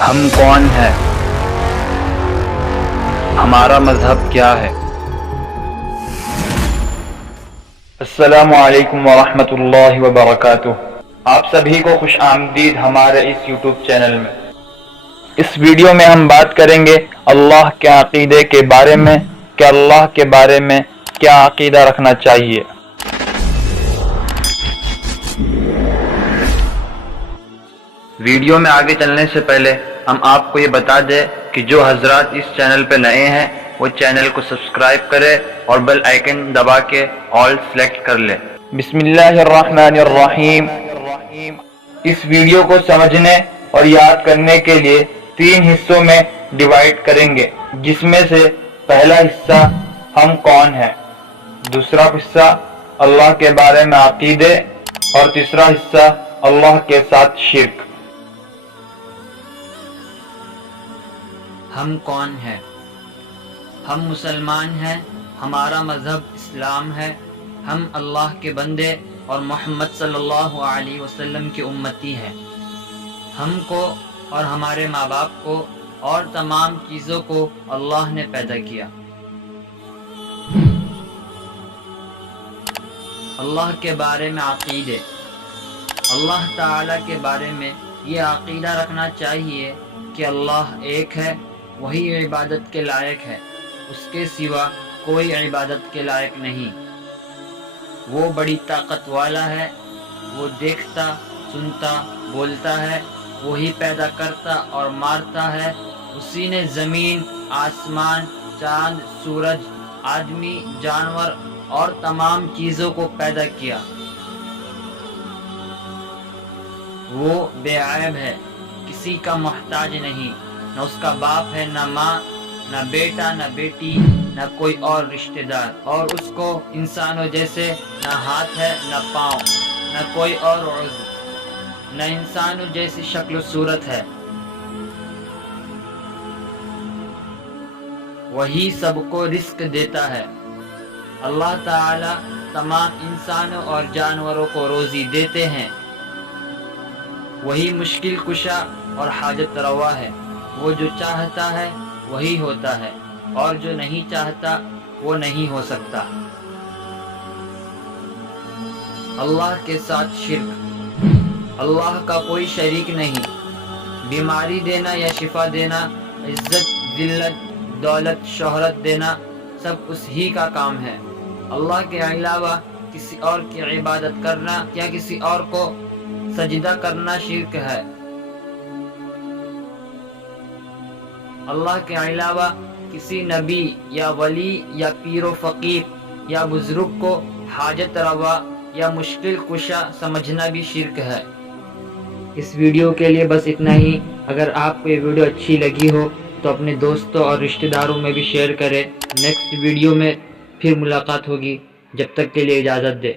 ہم کون ہیں؟ ہمارا مذہب کیا ہے؟ السلام علیکم ورحمۃ اللہ وبرکاتہ۔ آپ سبھی کو خوش آمدید ہمارے اس یوٹیوب چینل میں۔ اس ویڈیو میں ہم بات کریں گے اللہ کے عقیدے کے بارے میں کہ اللہ کے بارے میں کیا عقیدہ رکھنا چاہیے۔ ویڈیو میں آگے چلنے سے پہلے ہم آپ کو یہ بتا دیں کہ جو حضرات اس چینل پہ نئے ہیں وہ چینل کو سبسکرائب کرے اور بیل آئیکن دبا کے آل سلیکٹ کر لے۔ بسم اللہ الرحمن الرحیم۔ اس ویڈیو کو سمجھنے اور یاد کرنے کے لیے 3 حصوں میں ڈیوائیڈ کریں گے، جس میں سے پہلا حصہ ہم کون ہیں، دوسرا حصہ اللہ کے بارے میں عقیدے اور تیسرا حصہ اللہ کے ساتھ شرک۔ ہم کون ہیں؟ ہم مسلمان ہیں، ہمارا مذہب اسلام ہے، ہم اللہ کے بندے اور محمد صلی اللہ علیہ وسلم کی امتی ہیں۔ ہم کو اور ہمارے ماں باپ کو اور تمام چیزوں کو اللہ نے پیدا کیا۔ اللہ کے بارے میں عقیدے۔ اللہ تعالیٰ کے بارے میں یہ عقیدہ رکھنا چاہیے کہ اللہ ایک ہے، وہی عبادت کے لائق ہے، اس کے سوا کوئی عبادت کے لائق نہیں۔ وہ بڑی طاقت والا ہے، وہ دیکھتا، سنتا، بولتا ہے، وہی پیدا کرتا اور مارتا ہے۔ اسی نے زمین، آسمان، چاند، سورج، آدمی، جانور اور تمام چیزوں کو پیدا کیا۔ وہ بے عیب ہے، کسی کا محتاج نہیں، نہ اس کا باپ ہے، نہ ماں، نہ بیٹا، نہ بیٹی، نہ کوئی اور رشتہ دار، اور اس کو انسانوں جیسے نہ ہاتھ ہے، نہ پاؤں، نہ کوئی اور عضو، نہ انسانوں جیسی شکل و صورت ہے۔ وہی سب کو رزق دیتا ہے۔ اللہ تعالی تمام انسانوں اور جانوروں کو روزی دیتے ہیں۔ وہی مشکل کشا اور حاجت روا ہے۔ وہ جو چاہتا ہے وہی ہوتا ہے، اور جو نہیں چاہتا وہ نہیں ہو سکتا۔ اللہ کے ساتھ شرک۔ اللہ کا کوئی شریک نہیں۔ بیماری دینا یا شفا دینا، عزت، ذلت، دولت، شہرت دینا، سب اس ہی کا کام ہے۔ اللہ کے علاوہ کسی اور کی عبادت کرنا یا کسی اور کو سجدہ کرنا شرک ہے۔ اللہ کے علاوہ کسی نبی یا ولی یا پیر و فقیر یا بزرگ کو حاجت روا یا مشکل کشا سمجھنا بھی شرک ہے۔ اس ویڈیو کے لیے بس اتنا ہی۔ اگر آپ کو یہ ویڈیو اچھی لگی ہو تو اپنے دوستوں اور رشتہ داروں میں بھی شیئر کریں۔ نیکسٹ ویڈیو میں پھر ملاقات ہوگی، جب تک کے لیے اجازت دے۔